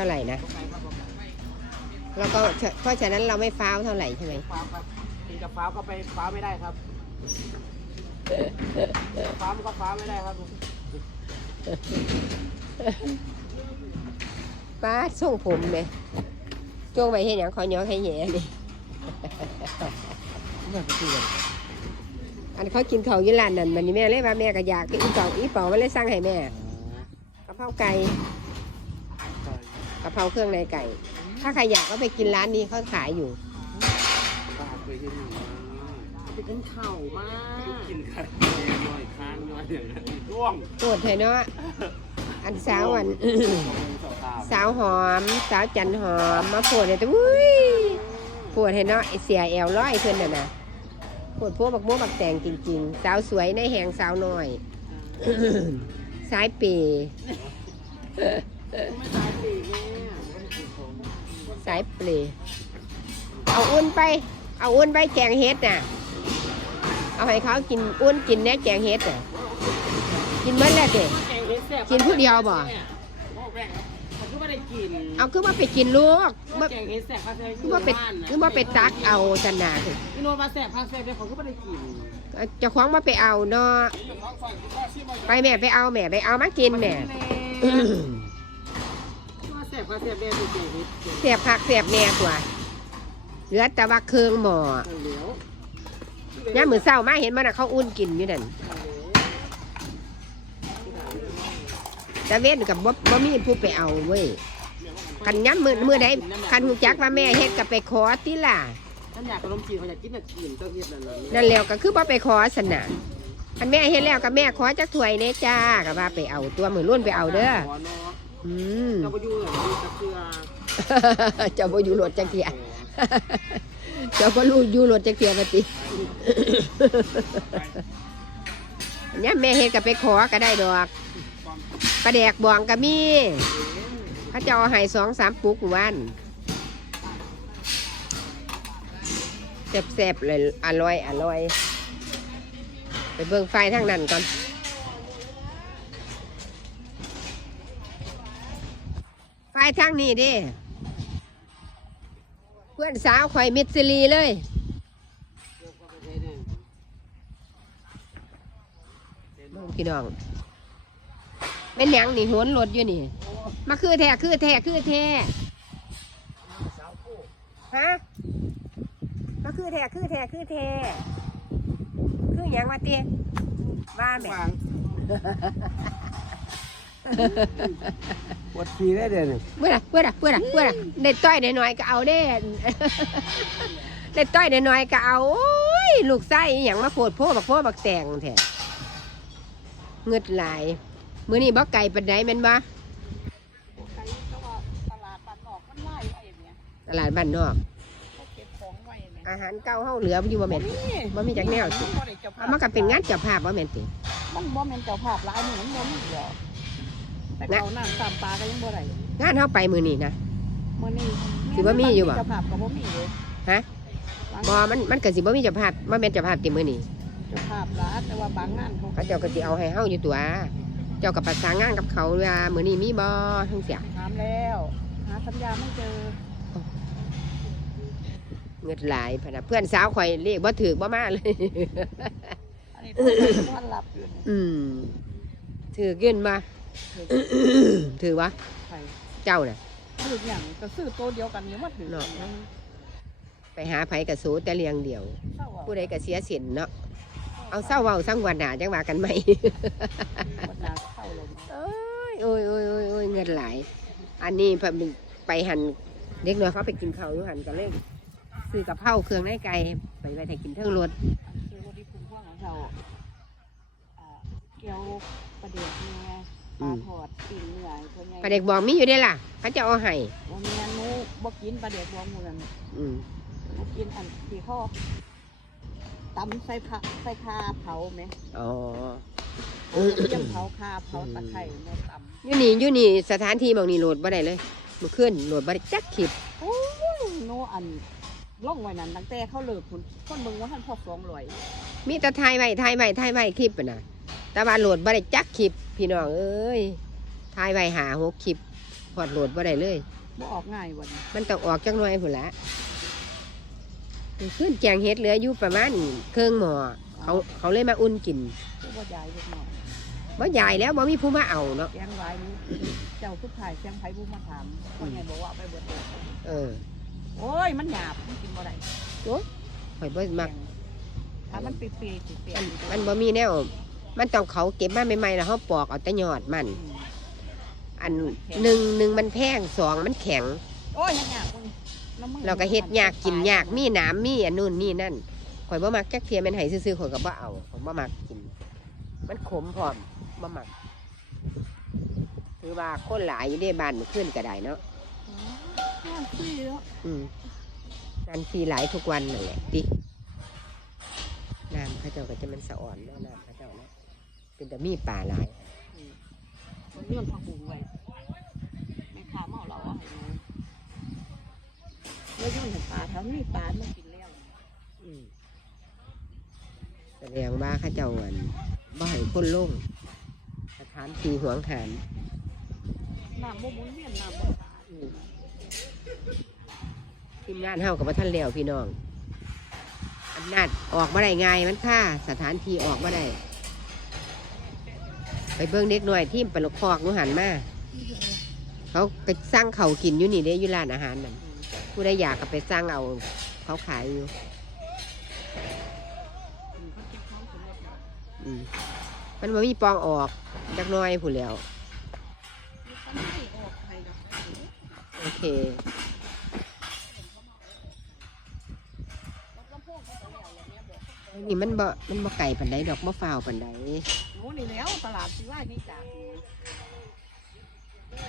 ท่าไหร่นะ แล้วก็เพราะฉะนั้นเราไม่ฟ้าวเท่าไหร่ใช่ไหมฟ้าวครับกินกับฟ้าวก็ไปฟ้าวไม่ได้ครับฟ้าวมันก็ฟ้าวไม่ได้ครับป้าดส่งผมเลยจงไปเห็นอย่างขอย้อให้แหย่นี่อันเขากินเขาวอยี่ร้านนั่นมันนี่แม่เลยว่าแม่ก็อยากกินอีเป่าอีเป่ามันเลยสั่งให้แม่กะเพราไก่ กะเพราเครื่องในไก่ ถ้าใครอยากก็ไปกินร้านนี้เขาขายอยู่ปากไปที่หนึ่งไปกินเข่ามากกินไข่น้อยค้างน้อยอย่างนั้นร่วงโกรธเถอะเนาะ อันสาวอัน สาวหอม สาวจันหอม มาปวดเลยแต่วุ้ยปวดให้เนาะไอเสียแอลร้อยเพิ่นน่ะนะปวดพวกบักม่วงบักแตงจริง ๆ สาวสวยในแหงสาวน้อย สายเปย์ไม่ตายสิแม่สายเปย์เอาอ้วนไป เอาอ้วนไปแกงเฮ็ดน่ะ เอาให้เขากินอ้วนกินแน่แกงเฮ็ดน่ะ กินเมื่อแล้วเด็กินผู้เดียวบ่มันก็ไม่ได้กินเอาคือว่าไปกินลูกมาว่าแกงเห็ดแสบข้าวแซ่บคือว่าไปคือว่าไปตักเอาสนาคือพี่โนนมาแสบข้าวแซ่บเนี่ยเขาก็ไม่ได้กินเจะคว้าของมาไปเอาเนาะไปแม่ไปเอาแม่ไปเอามากินแม่ มาแสบข้าวแซ่บเนี่ยแกงเห็ดเสียบผักเสียบแหน่ตัวเหลือแต่ว่าเครื่องหมอเหลวย่ามมือเศร้ามาเห็นมันน่ะเขาอุ่นกินอยู่นั่นแต่เว้นกับบ่บ่มีผู้ไปเอาเว้ยคันย้ำมือมือใดคันหูจักว่าแม่เฮ็ดกับไปขอติล่ะ ท่านอยากขนมจีนเขาอยากกินน่ะกินเต้าเห็ดนั่นน่ะนั่นแล้วก็คือบ่ไปขอสนะคันแม่เฮ็ดแล้วกับแม่ขอจักถ้วยเน่จ้าก็ว่าไปเอาตัวมือรุ่นไปเอาเด้ออืมเจ้า ประยุทธ์เนี่ยกับเกลือเจ้าบ่อยู่รถจักเทียเจ้าบ่รู้อยู่รถจักเทียปฏิเนี่ยแม่เฮ็ดก็ไปขอก็ได้ดอกปลาแดกบองก็มีเขาเจ้าเอาให้สองสามปุกหมู่วันแซ่บๆเลยอร่อยอร่อย ไปเบิ่งไฟทางนั้นก่อนไฟ ทางนี้ดิ เพื่อนสาวข่อยมิดซิลีเลยเบิ่งพี่น้องเป็นหยังนี่โหนรถอยู่นี่ มาคือแท้คือแท้คือแท้ฮะมาคือแท้คือแท้คือแท้คือหยังวะเตี้ยว่าแม่วาง ปวดขี้ได้เด่นเมื่อไรเมื่อไรเมื่อไรเมื่อไรได้ต้อยได้น้อยก็เอาได้ได้ต้อยได้น้อยก็เอาโอ้ยลูกไส้อหย่างมาโพดโพบักโพบักแตงแท้เงืดหลายมื้อนี้บ่ไก่ปันไดแม่นบ่ตลาดบ้านนอกมันไล่ไอ้เนี่ยตลาดบ้านนอกเขาเก็บของไว้เนี่ยอาหารเก่าเฮาเหลืออยู่บ่แม่นบ่มีจักแนวสิบ่ได้เจ้าภาเอาพมาก็เป็นงานเจ้าภาพบ่แม่นติมันบ่แม่นเจ้าภาพหลายมื้อมันบ่มีเดียว แต่เขาน้ำตามปลาก็ยังบ่ได้งานเฮาไปมื้อนี้นะมื้อนี้สิบ่มีอยู่บ่เจ้าภาพก็บ่มีเลยฮะบ่มันมันก็สิบ่มีเจ้าภาพบ่แม่นเจ้าภาพติมื้อนี้เจ้าภาพหลายแต่ว่าบางงานเขาเขาเจ้าก็สิเอาให้เฮาอยู่ตัว เจ้าก็ประสานงานกับเขาว่ามื้อนี้มีบ่ทั้งเสียถามแล้ว หาสัญญาไม่เจอเงิดหลายพะนะเพื่อนสาวข่อยเรียกบ่ถือบ่มาเลยอันนี้ต้องวันรับอยู่นี่อืมถือยื่นมา ถือวะใครเจ้าน่ะซื้อหยังก็ซื้อตัวเดียวกันยังมาถือเนาะไปหาไผกะสูแต่เลียงเดียว เศร้าอะผู้ใดก็เสียสินเนาะเอาเศร้าเว้าสังวันหนาจังว่ากันไหม วันหนาเข้าลงโอ้ยโอ้ยโอ้ยโอ้ยโอ้ยเงินหลาย อันนี้เพิ่นไปหันเด็กน้อยเขาไปกินข้าวอยู่หันกันเลยซื้อกับเผาเครื่องในไก่ไปไว้ให้กินเทิงรถซื้อรถที่คุ้มพวกของเราอ่าเกี่ยวประเดี๋ยวเนี่ย ปลาทอดปิ่งเนื้อให้ตัวใหญ่ปลาเด็กบอกมีอยู่ได้ล่ะเขาจะเอาให้ว่าแม่หนูบ่กินปลาเด็กบ่หมูนั่นอืมบ่กินอันที่เขาตำใส่ผักใส่คาเผาไหมอ๋อ เอากระเทียมเผาคาเผาตะไคร้มาตำอยู่นี่อยู่นี่สถานที่หมองนี่โหลดบ่ได้เลยเมื่อคืนโหลดบ่ได้จักคลิปโอ้ยหนูอันล่องไว้นั่นตั้งแต่เขาเลิกคุณคนเบิ่งว่าท่านพอสองร้อยมีแต่ถ่ายไว้ถ่ายไว้ถ่ายไว้คลิปอะนะ แต่ว่าโหลดบ่ได้จักคลิปพี่น้องเอ้ยถ่ายไว้หาหกคลิปพอดโหลดบ่ได้เลย บ่ออกง่ายวันนี้มันต้องออกจังหน่อยพุ่นละขึ้นแจงเฮ็ดเหลืออยู่ประมาณเครื่องหม้อเขาเขาเลยมาอุ่นกินก็บ่ยายเล็กน้อยบ่ใหญ่แล้วบ่มีผู้มาเอาเนาะแกงไว้นี่เจ้าทุกถ่ายแกงไผผู้มาถามพ่อใหญ่บอกว่าเอาไปเบิดเลยเออโอ้ยมันหยาบมันกินบ่ได้ข่อยบ่มักถ้ามันเปียกๆเปียมันกๆมันบ่มีแนว มันต้องเขาเก็บมาใหม่ๆแล้วเขาปอกเอาแต่ยอดมันอืมอันหนึ่งหนึ่งมันแพงสองมันแข็ง โอ้ยหยาบคุณน้ำมือเราก็เฮ็ดยากกินยากมีหน้ำมีอันนู่นนี่นั่นข่อยบ่มักจักเทียแม่นให้ซื่อๆข่อยก็บ่เอาข่อยบ่มักกิน มันขมพร้อมบ่มักคือว่าคนหลายอยู่ในบ้านมื้อคืนก็ได้เนาะห้าสี่แล้วอืมนันทีหลายทุกวันนั่นแหละติน้ำเข้าเจ้าก็จะมันสะอ่อนเนาะน้ำเข้าเจ้าเนาะ เป็นแต่มีป่าหลายคนเรื่องผักบุ้งไว้ไม่ขาเมาเราเอาให้เลยแล้วยุ่งเห็นปลาแถวนี้ปลาไม่กินแล้วอืมแสดงว่าเข้าเจ้าอันบ่ให้คนลงสถานที่หวงหารน้ำบ่หมุนเวียนน้ำบ่สะอาดอืมทีมงานเฮากับว่าท่านแล้วพี่น้องอำนาจออกมาได้ง่ายมันค่าสถานที่ออกมาได้ ไปเบิ่งเด็กหน่อยทีมปลกคอกนูหันมาเขาไปสร้างเขากินอยู่นี่เด้อยู่ร้านอาหารนั่นผู้ใดอยากก็ไปสร้างเอาเขาขายอยู่มันมีปองออกจักน้อยผู้แล้วโอเคนี่มันบ่มันบ่ไก่ปันใดดอกบ่ฟาวปันใด นูนี่แล้วตลาดสิว่านี่จ้ะ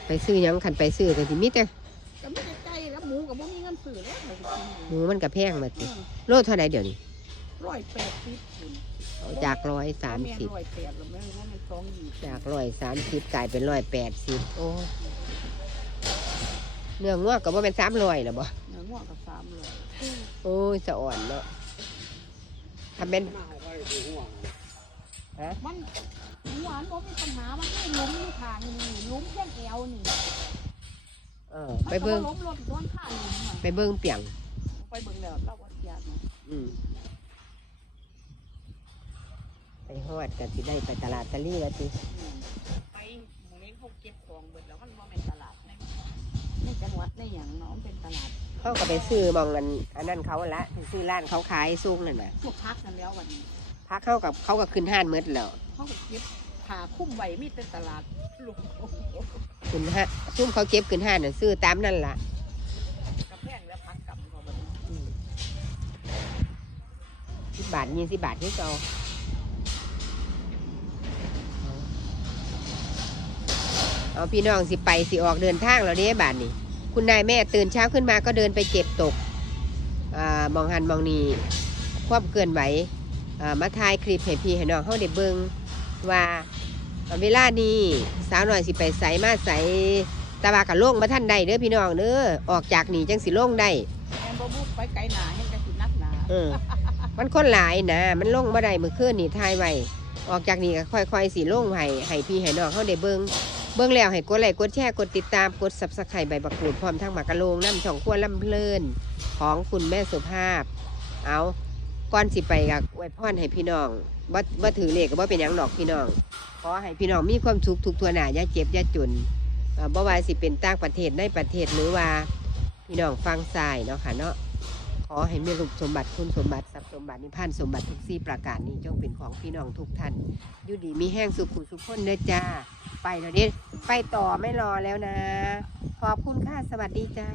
ไปซื้อหยังคันไปซื้อก็สิมีแต่ก็ไม่ได้ใจแล้วหมูกับบ่มีเงินซื้อแล้วเราจะกินหหมูมูมันก็แพงมาติโลเท่าไหร่เดี๋ยวนี้ร้อยแปดสิบคุณเอาจากร้อยสามสิบร้อยแปดแล้วแม่ว่ามันสองยี่สิบจากร้อยสามสิบกลายเป็นร้อยแปดสิบโอ้เนื้องวกก็บ่เป็นสามร้อยหรอบ่เนื้อง่วงกับสามเลยโอ้ยสะอ่อนเนาะถ้าเป็นหน้าเอาไว้ดูห่วง มันหวานบ่มีปัญหา มันไม่ล้มนี่ทางนี่ล้มแค่แอวนี่เออ ไปเบิ่งมันก็บ่ล้มรถโดนข้างนี่ไปเบิ่งเปียง ไปเบิ่งแล้วเราก็อยากนะอืมไปฮอดกันสิได้ไปตลาดตะลี่แล้วติอืมไปหมู่นี้พวกเก็บของเบิดแล้วมันบ่แม่นตลาดในในจังหวัดในหยังเนาะมันเป็นตลาดเขาก็ไปซื้อหมองอันอันนั้นเขาละไปซื้อร้านเขาขายซุกนั่นน่ะ พวกพักนั่นแล้ววันนี้ พักเข้ากับเขาก็ขึ้นห้านเมดแล้วเขาก็เก็บผ่าคุ้มไว้มีแต่ตลาดลุงขึ้นห้าซุ่มเขาเก็บขึ้นห้านน่ะซื้อตามนั่นล่ะกระแพงและพักกับเขาบัดนี้สิบบาทยี่สิบบาทที่เก่าเอาพี่น้องสิไปสิออกเดินทางแล้วเด้บาทนี่คุณนายแม่ตื่นเช้าขึ้นมาก็เดินไปเก็บตกอ่ามองหันมองนีควบเกินไหวอ่า มาถ่ายคลิปให้พี่ให้น้องเขาได้เบิงว่าเวลานี้สาวหน่อยสิไปใสมาใสตาบากับโล่งมาท่านใดเด้อพี่น้องเด้อออกจากนี่จังสิโล่งได้แอนบ่บุกไปไกลหนาเห็นแต่สินักหนาเออมันคนหลายนะมันลงมาได้เมื่อคืนนี่ทายไว้ออกจากนี่ก็ค่อยๆสีลงให้ให้พี่ให้น้องเขาได้เบิงเบิงแล้วให้กดไลค์กดแชร์กดติดตามกดซับสไครต์ใบบักกูดพร้อมทั้งหมากกะโลงน้ำช่องขั้วลำเพลินของคุณแม่สุภาพ เอา ก่อนสิไปกับไว้พรให้พี่น้องบ่บ่ถือเลขก็บ่เป็นหยังดอกพี่น้อง ขอให้พี่น้องมีความสุขทุกทัวหน้าอย่าเจ็บอย่าจนเอ่อบ่ว่าสิเป็นต่างประเทศในประเทศหรือว่าพี่น้องฟังสายเนาะค่ะเนาะ ขอให้มีรูปสมบัติคุณสมบัติทรัพย์สมบัตินิพพานสมบัติทุกสี่ประการนี้จงเป็นของพี่น้องทุกท่านอยู่ดีมีแห้งสุขุสุขพ้นเด้อจ้า ไปแล้วเด้ไปต่อไม่รอแล้วนะ ขอบคุณค่ะสวัสดีจ้า